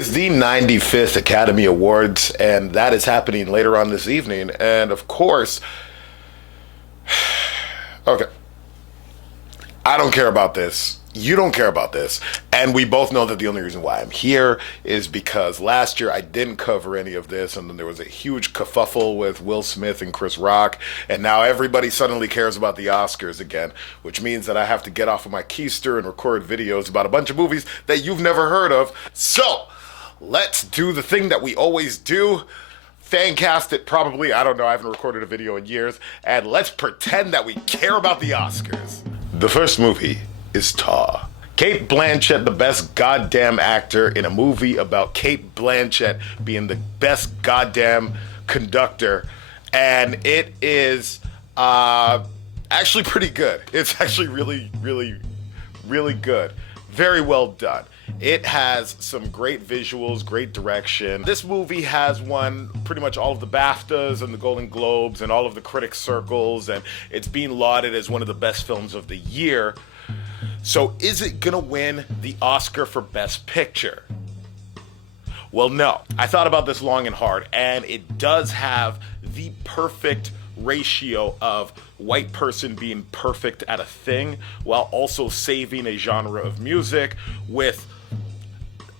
Is the 95th Academy Awards, and that is happening later on this evening. And of course, okay, I don't care about this. You don't care about this. And we both know that the only reason why I'm here is because last year I didn't cover any of this, and then there was a huge kerfuffle with Will Smith and Chris Rock, and now everybody suddenly cares about the Oscars again, which means that I have to get off of my keister and record videos about a bunch of movies that you've never heard of. So, let's do the thing that we always do. Fan cast it probably, I don't know, I haven't recorded a video in years, and let's pretend that we care about the Oscars. The first movie is Tar. Cate Blanchett, the best goddamn actor in a movie about Cate Blanchett being the best goddamn conductor, and it is actually pretty good. It's actually really good. Very well done. It has some great visuals, great direction. This movie has won pretty much all of the BAFTAs and the Golden Globes and all of the critics' circles, and it's being lauded as one of the best films of the year. So is it gonna win the Oscar for Best Picture? Well, no. I thought about this long and hard, and it does have the perfect ratio of white person being perfect at a thing while also saving a genre of music with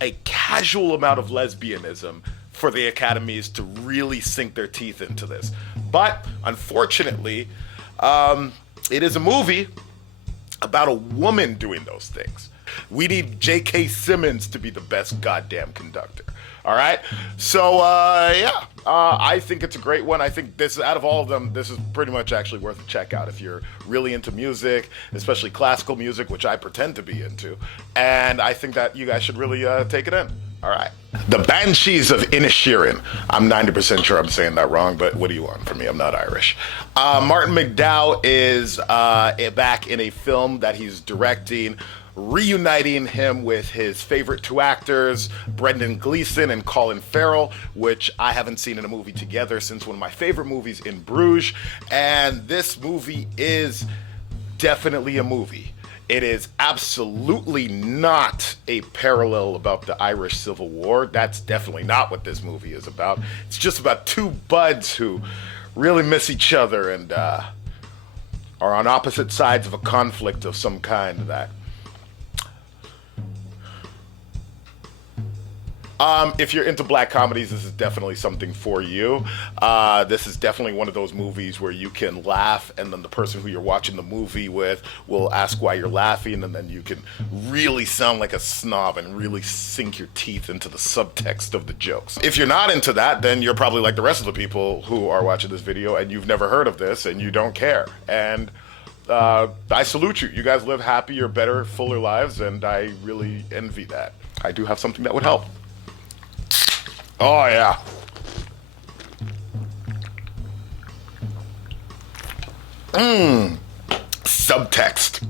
a casual amount of lesbianism for the academies to really sink their teeth into this. But unfortunately, it is a movie about a woman doing those things. We need J.K. Simmons to be the best goddamn conductor. All right? So, I think it's a great one. I think this, out of all of them, this is pretty much actually worth a check out if you're really into music, especially classical music, which I pretend to be into. And I think that you guys should really take it in. All right. The Banshees of Inisherin. I'm 90% sure I'm saying that wrong, but what do you want from me? I'm not Irish. Martin McDowell is back in a film that he's directing, reuniting him with his favorite two actors, Brendan Gleeson and Colin Farrell, which I haven't seen in a movie together since one of my favorite movies, In Bruges. And this movie is definitely a movie. It is absolutely not a parallel about the Irish Civil War. That's definitely not what this movie is about. It's just about two buds who really miss each other and are on opposite sides of a conflict of some kind that if you're into black comedies, this is definitely something for you. This is definitely one of those movies where you can laugh, and then the person who you're watching the movie with will ask why you're laughing, and then you can really sound like a snob and really sink your teeth into the subtext of the jokes. If you're not into that, then you're probably like the rest of the people who are watching this video, and you've never heard of this, and you don't care. And I salute you. You guys live happier, better, fuller lives, and I really envy that. I do have something that would help. Oh, yeah. Subtext.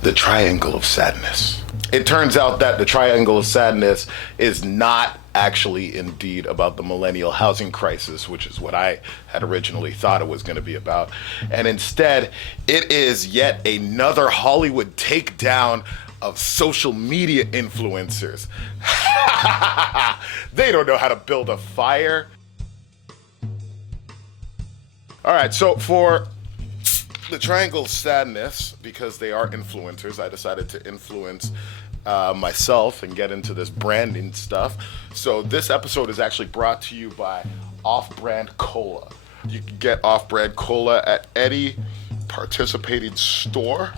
The Triangle of Sadness. It turns out that the Triangle of Sadness is not actually indeed about the millennial housing crisis, which is what I had originally thought it was going to be about. And instead, it is yet another Hollywood takedown of social media influencers. They don't know how to build a fire. All right, so for the Triangle of Sadness, because they are influencers, I decided to influence myself and get into this branding stuff. So this episode is actually brought to you by Off-Brand Cola. You can get Off-Brand Cola at any participating store.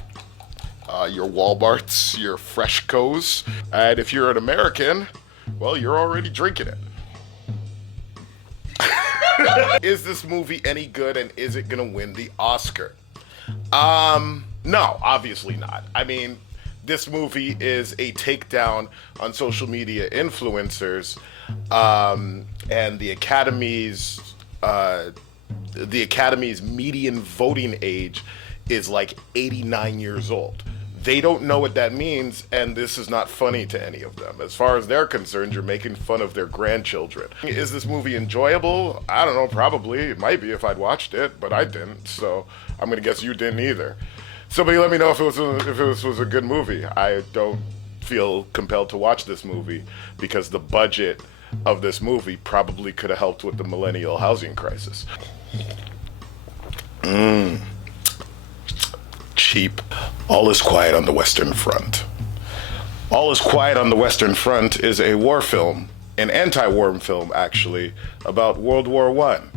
Your Walmarts, your Freshcos, and if you're an American, well, you're already drinking it. Is this movie any good, and is it gonna win the Oscar? No, obviously not. I mean, this movie is a takedown on social media influencers, and the Academy's median voting age is like 89 years old. They don't know what that means, and this is not funny to any of them. As far as they're concerned, you're making fun of their grandchildren. Is this movie enjoyable? I don't know, probably. It might be if I'd watched it, but I didn't, so I'm gonna guess you didn't either. Somebody let me know if it was a good movie. I don't feel compelled to watch this movie because the budget of this movie probably could have helped with the millennial housing crisis. Cheap. All is quiet on the Western Front. All is Quiet on the Western Front is a war film, an anti-war film actually, about World War One.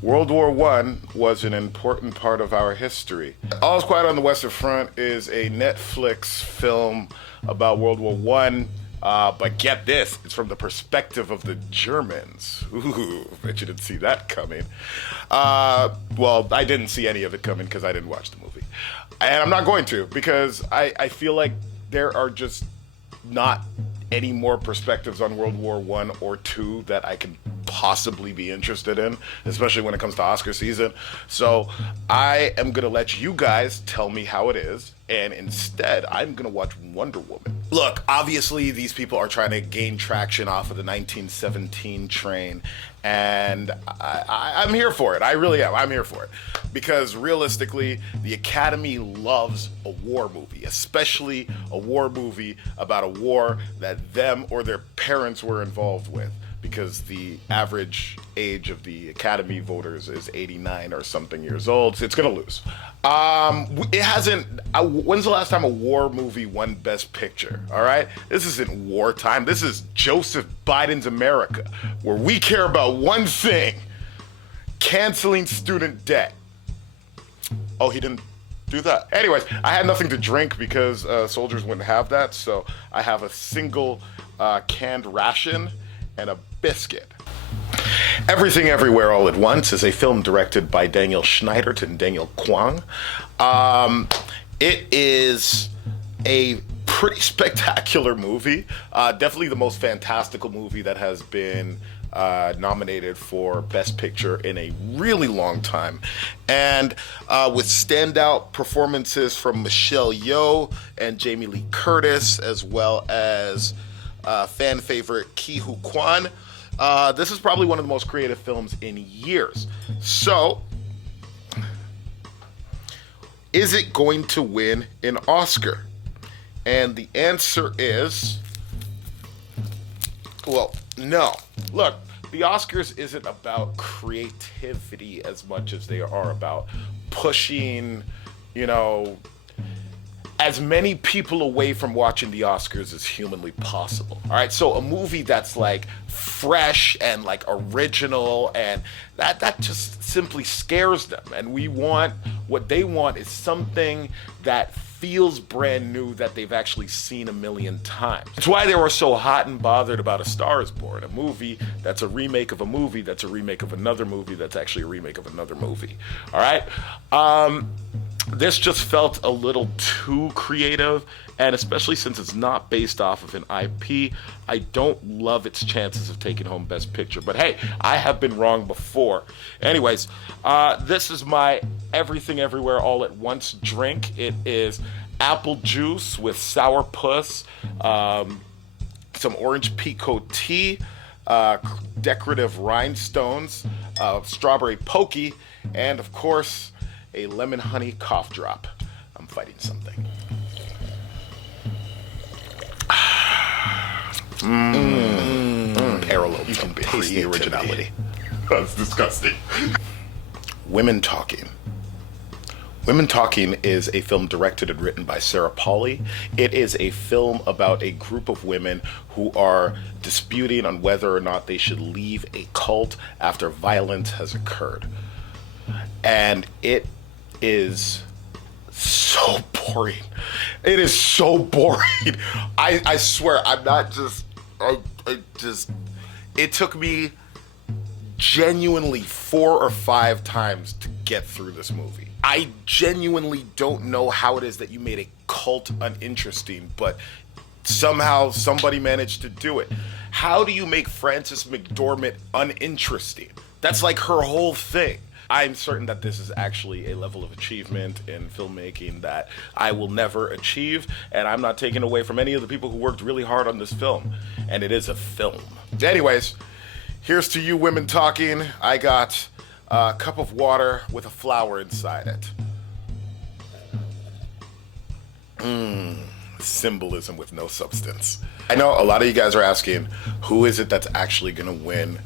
World War One was an important part of our history. All is Quiet on the Western Front is a Netflix film about World War One, but get this, it's from the perspective of the Germans. Ooh, bet you didn't see that coming. Well, I didn't see any of it coming because I didn't watch the movie. And I'm not going to, because I feel like there are just not any more perspectives on World War One or Two that I can possibly be interested in, especially when it comes to Oscar season. So I am gonna let you guys tell me how it is, and instead I'm gonna watch Wonder Woman. Look, obviously these people are trying to gain traction off of the 1917 train, and I'm here for it. I really am. I'm here for it. Because realistically, the Academy loves a war movie, especially a war movie about a war that them or their parents were involved with. Because the average age of the Academy voters is 89 or something years old, so it's gonna lose. It hasn't. When's the last time a war movie won Best Picture? All right, this isn't wartime. This is Joseph Biden's America, where we care about one thing: canceling student debt. Oh, he didn't do that. Anyways, I had nothing to drink because soldiers wouldn't have that, so I have a single canned ration and a biscuit. Everything Everywhere All at Once is a film directed by Daniel Schneidert and Daniel Kwang. It is a pretty spectacular movie. Definitely the most fantastical movie that has been nominated for Best Picture in a really long time. And with standout performances from Michelle Yeoh and Jamie Lee Curtis, as well as fan favorite Ke Huy Quan. This is probably one of the most creative films in years. So, is it going to win an Oscar? And the answer is, well, no. Look, the Oscars isn't about creativity as much as they are about pushing, as many people away from watching the Oscars as humanly possible. All right, so a movie that's like fresh and like original, and that just simply scares them. And what they want is something that feels brand new, that they've actually seen a million times. It's why they were so hot and bothered about A Star Is Born, a movie that's a remake of a movie that's a remake of another movie that's actually a remake of another movie. All right. This just felt a little too creative, and especially since it's not based off of an IP, I don't love its chances of taking home Best Picture. But hey, I have been wrong before. Anyways, this is my Everything Everywhere All at Once drink. It is apple juice with sourpuss, some orange pekoe tea, decorative rhinestones, strawberry pokey, and of course, a lemon honey cough drop. I'm fighting something. Parallel. You can taste the originality. That's disgusting. Women Talking. Women Talking is a film directed and written by Sarah Polley. It is a film about a group of women who are disputing on whether or not they should leave a cult after violence has occurred. And it is so boring. It is so boring. I swear, I'm not just, it took me genuinely 4 or 5 times to get through this movie. I genuinely don't know how it is that you made a cult uninteresting, but somehow somebody managed to do it. How do you make Frances McDormand uninteresting? That's like her whole thing. I'm certain that this is actually a level of achievement in filmmaking that I will never achieve, and I'm not taking away from any of the people who worked really hard on this film. And it is a film. Anyways, here's to you, Women Talking. I got a cup of water with a flower inside it. Symbolism with no substance. I know a lot of you guys are asking, who is it that's actually gonna win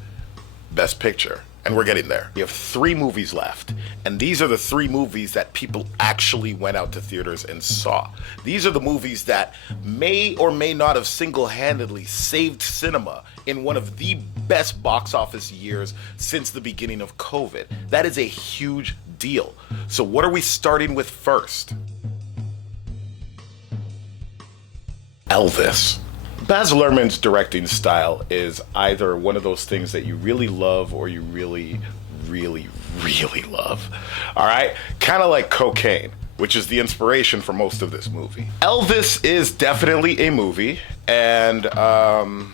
Best Picture? And we're getting there. We have 3 movies left, and these are the 3 movies that people actually went out to theaters and saw. These are the movies that may or may not have single-handedly saved cinema in one of the best box office years since the beginning of COVID. That is a huge deal. So what are we starting with first? Elvis. Baz Luhrmann's directing style is either one of those things that you really love or you really, really, really love. All right? Kind of like cocaine, which is the inspiration for most of this movie. Elvis is definitely a movie, and I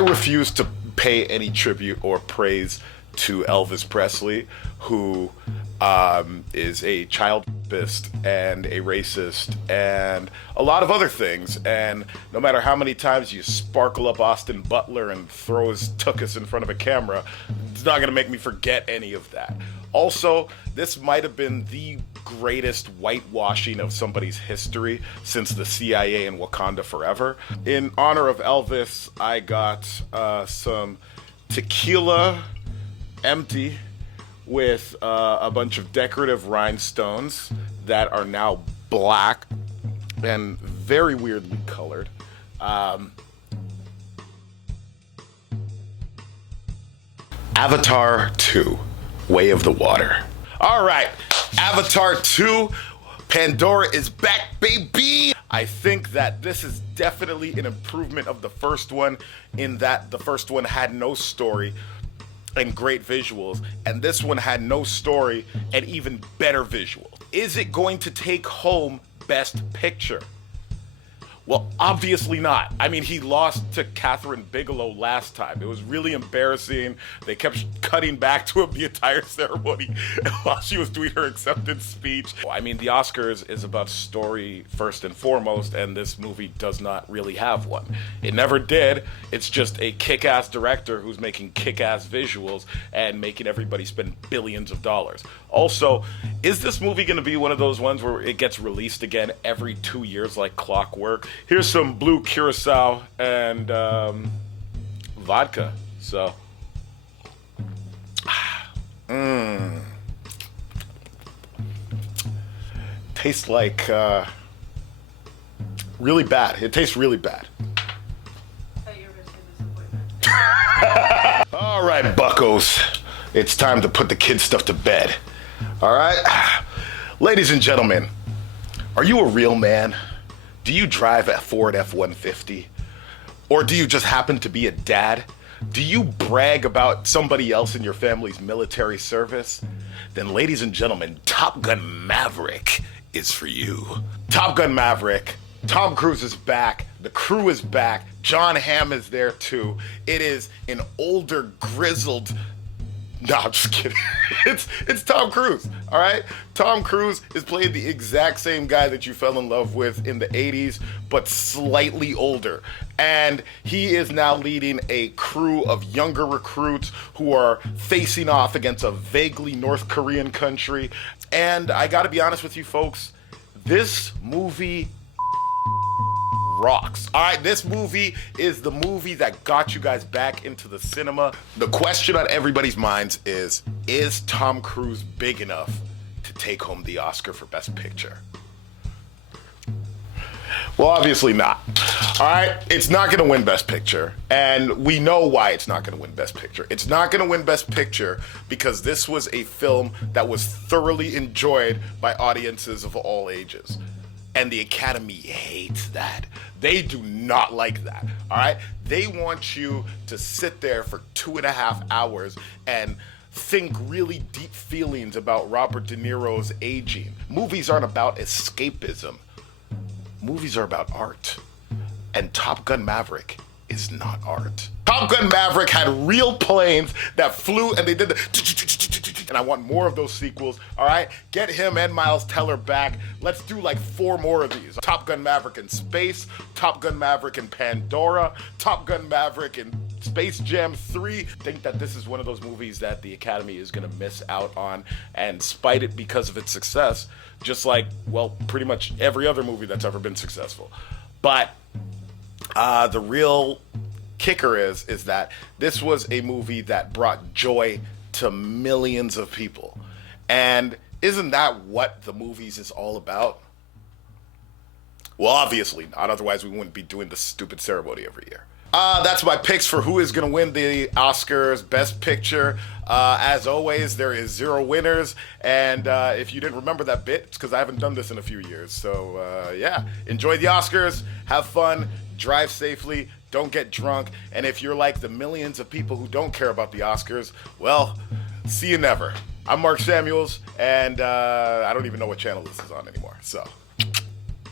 refuse to pay any tribute or praise to Elvis Presley, who is a child rapist and a racist and a lot of other things. And no matter how many times you sparkle up Austin Butler and throw his tuchus in front of a camera, it's not gonna make me forget any of that. Also, this might have been the greatest whitewashing of somebody's history since the CIA and Wakanda Forever. In honor of Elvis, I got some tequila empty with a bunch of decorative rhinestones that are now black and very weirdly colored. Avatar 2, Way of the Water. All right, Avatar 2, Pandora is back, baby! I think that this is definitely an improvement of the first one, in that the first one had no story and great visuals, and this one had no story and even better visuals. Is it going to take home Best Picture? Well, obviously not. I mean, he lost to Catherine Bigelow last time. It was really embarrassing. They kept cutting back to him the entire ceremony while she was doing her acceptance speech. I mean, the Oscars is about story first and foremost, and this movie does not really have one. It never did. It's just a kick-ass director who's making kick-ass visuals and making everybody spend billions of dollars. Also, is this movie going to be one of those ones where it gets released again every 2 years like clockwork? Here's some blue curacao and vodka. So, tastes like really bad. It tastes really bad. All right, buckos. It's time to put the kid stuff to bed. All right? Ladies and gentlemen, are you a real man? Do you drive a Ford F-150? Or do you just happen to be a dad? Do you brag about somebody else in your family's military service? Then, ladies and gentlemen, Top Gun Maverick is for you. Top Gun Maverick, Tom Cruise is back, the crew is back, John Hamm is there too. It is an older, grizzled... No, I'm just kidding. It's Tom Cruise, all right? Tom Cruise is playing the exact same guy that you fell in love with in the 80s, but slightly older. And he is now leading a crew of younger recruits who are facing off against a vaguely North Korean country. And I gotta be honest with you folks, this movie rocks. All right, this movie is the movie that got you guys back into the cinema. The question on everybody's minds is Tom Cruise big enough to take home the Oscar for Best Picture? Well, obviously not. All right, it's not gonna win Best Picture, and we know why it's not gonna win Best Picture. It's not gonna win Best Picture because this was a film that was thoroughly enjoyed by audiences of all ages. And the Academy hates that. They do not like that, all right? They want you to sit there for 2.5 hours and think really deep feelings about Robert De Niro's aging. Movies aren't about escapism. Movies are about art. And Top Gun Maverick is not art. Top Gun Maverick had real planes that flew and they did the... And I want more of those sequels, all right? Get him and Miles Teller back. Let's do like 4 more of these. Top Gun Maverick in space, Top Gun Maverick in Pandora, Top Gun Maverick in Space Jam 3. I think that this is one of those movies that the Academy is going to miss out on and spite it because of its success, just like, well, pretty much every other movie that's ever been successful. But the real kicker is that this was a movie that brought joy to millions of people. And isn't that what the movies is all about? Well, obviously not. Otherwise, we wouldn't be doing this stupid ceremony every year. That's my picks for who is going to win the Oscars Best Picture. As always, there is 0 winners. And if you didn't remember that bit, it's because I haven't done this in a few years. So, yeah, enjoy the Oscars. Have fun. Drive safely. Don't get drunk. And if you're like the millions of people who don't care about the Oscars, well, see you never. I'm Marc Samuels, and I don't even know what channel this is on anymore. So...